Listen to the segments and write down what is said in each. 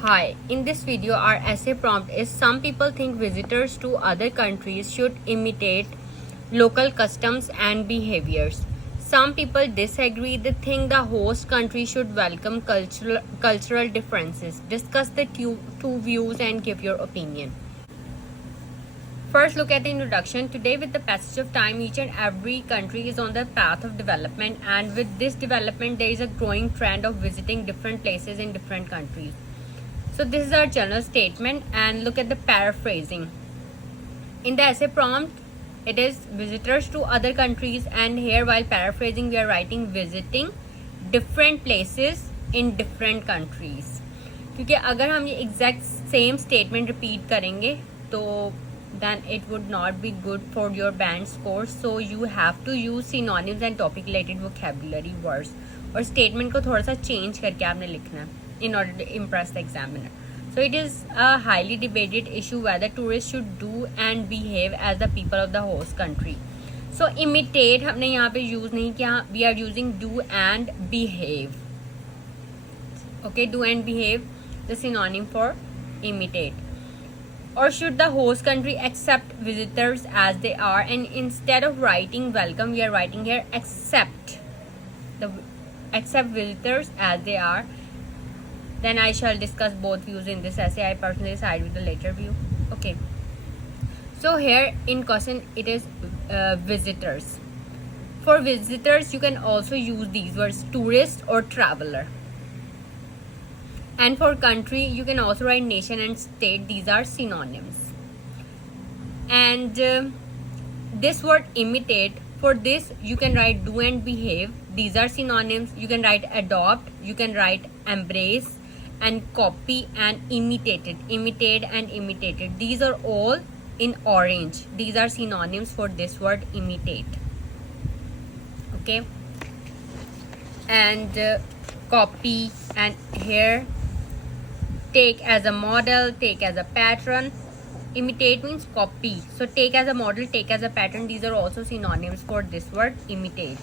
Hi, in this video our essay prompt is some people think visitors to other countries should imitate local customs and behaviors. Some people disagree. They think the host country should welcome cultural differences. Discuss the two views and give your opinion. First, look at the introduction. Today, with the passage of time, each and every country is on the path of development, and with this development, there is a growing trend of visiting different places in different countries. So this is our general statement, and look at the paraphrasing. In the essay prompt, it is visitors to other countries, and here while paraphrasing we are writing visiting different places in different countries. क्योंकि अगर हम ये exact same statement repeat करेंगे तो then it would not be good for your band scores. So you have to use synonyms and topic related vocabulary words, और statement को थोड़ा सा change करके आपने लिखना है in order to impress the examiner. So it is a highly debated issue whether tourists should do and behave as the people of the host country. So imitate हमने यहाँ पे use नहीं किया. We are using do and behave. Okay, do and behave, the synonym for imitate. Or should the host country accept visitors as they are? And instead of writing welcome, we are writing here accept visitors as they are. Then I shall discuss both views in this essay. I personally side with the later view. Okay. So here in question it is visitors. For visitors you can also use these words tourist or traveler. And for country you can also write nation and state. These are synonyms. And this word imitate, for this you can write do and behave. These are synonyms. You can write adopt, you can write embrace and copy and imitate and imitated. These are all in orange. These are synonyms for this word imitate. Okay, and copy, and here take as a model, take as a pattern. Imitate means copy, so take as a model, take as a pattern. These are also synonyms for this word imitate.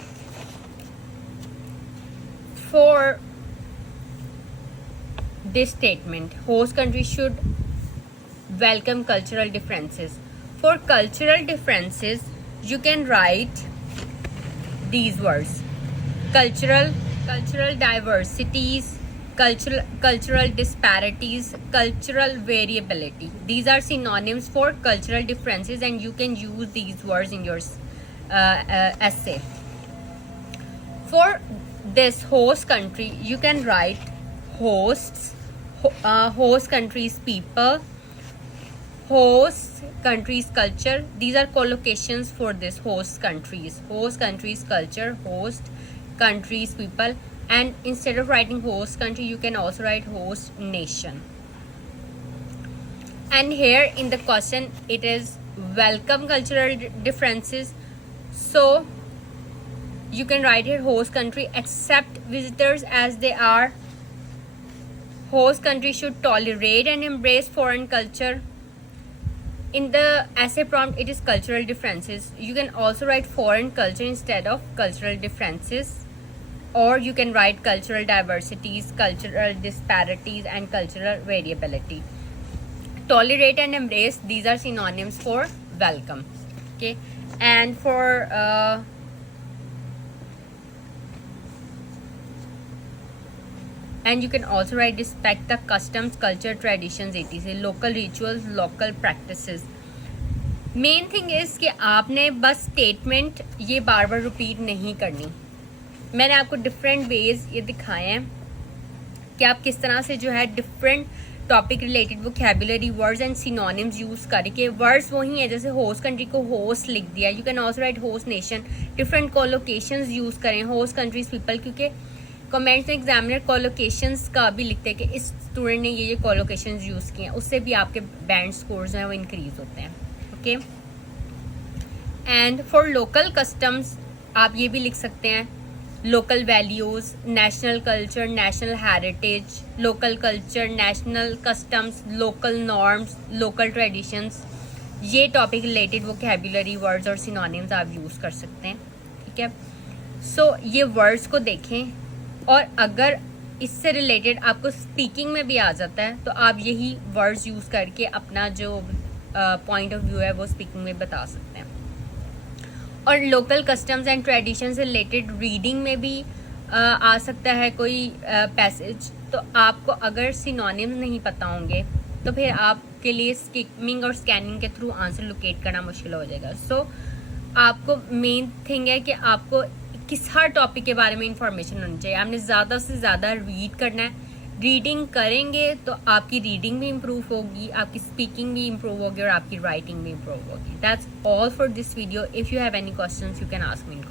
For this statement, host country should welcome cultural differences. For cultural differences you can write these words: cultural diversities, cultural disparities, cultural variability. These are synonyms for cultural differences, and you can use these words in your essay. For this host country you can write hosts, host country's people, host country's culture. These are collocations for this host country's culture, host country's people. And instead of writing host country you can also write host nation. And here in the question it is welcome cultural differences, so you can write here host country accept visitors as they are. Host country should tolerate and embrace foreign culture. In the essay prompt it is cultural differences. You can also write foreign culture instead of cultural differences, or you can write cultural diversities, cultural disparities and cultural variability. Tolerate and embrace, these are synonyms for welcome. Okay, and for and you can also write respect the customs, culture, traditions, etc. local rituals, local practices. Main thing is कि आपने बस statement ये बार बार repeat नहीं करनी. मैंने आपको different ways ये दिखाए हैं कि आप किस तरह से जो है different topic related vocabulary words and synonyms use करके. वर्ड्स वही है, जैसे होस्ट कंट्री को होस्ट लिख दिया. You can also right host nation. Different collocations use करें, होस्ट कंट्रीज पीपल, क्योंकि कमेंट्स में एग्जामिनर कोलोकेशंस का भी लिखते हैं कि इस स्टूडेंट ने ये कोलोकेशंस यूज़ किए हैं. उससे भी आपके बैंड स्कोर्स हैं वो इंक्रीज होते हैं. Okay, and for local customs आप ये भी लिख सकते हैं local values, national culture, national heritage, local culture, national customs, local norms, local traditions. ये टॉपिक रिलेटेड वोकैबुलरी वर्ड्स और सिनोनिम्स आप यूज़ कर सकते हैं. ठीक है, सो ये वर्ड्स को देखें, और अगर इससे रिलेटेड आपको स्पीकिंग में भी आ जाता है, तो आप यही वर्ड्स यूज़ करके अपना जो पॉइंट ऑफ व्यू है वो स्पीकिंग में बता सकते हैं। और लोकल कस्टम्स एंड ट्रेडिशन से रिलेटेड रीडिंग में भी आ सकता है कोई पैसेज। तो आपको अगर सिनोनिम्स नहीं पता होंगे तो फिर आपके लिए स्किमिंग और स्कैनिंग के थ्रू आंसर लोकेट करना मुश्किल हो जाएगा। सो आपको मेन थिंग है कि आपको किस हर टॉपिक के बारे में इंफॉर्मेशन होनी चाहिए। आपने ज़्यादा से ज़्यादा रीड करना है। रीडिंग करेंगे तो आपकी रीडिंग भी इम्प्रूव होगी, आपकी स्पीकिंग भी इम्प्रूव होगी और आपकी राइटिंग भी इम्प्रूव होगी। That's all for this video. If you have any questions you can ask me in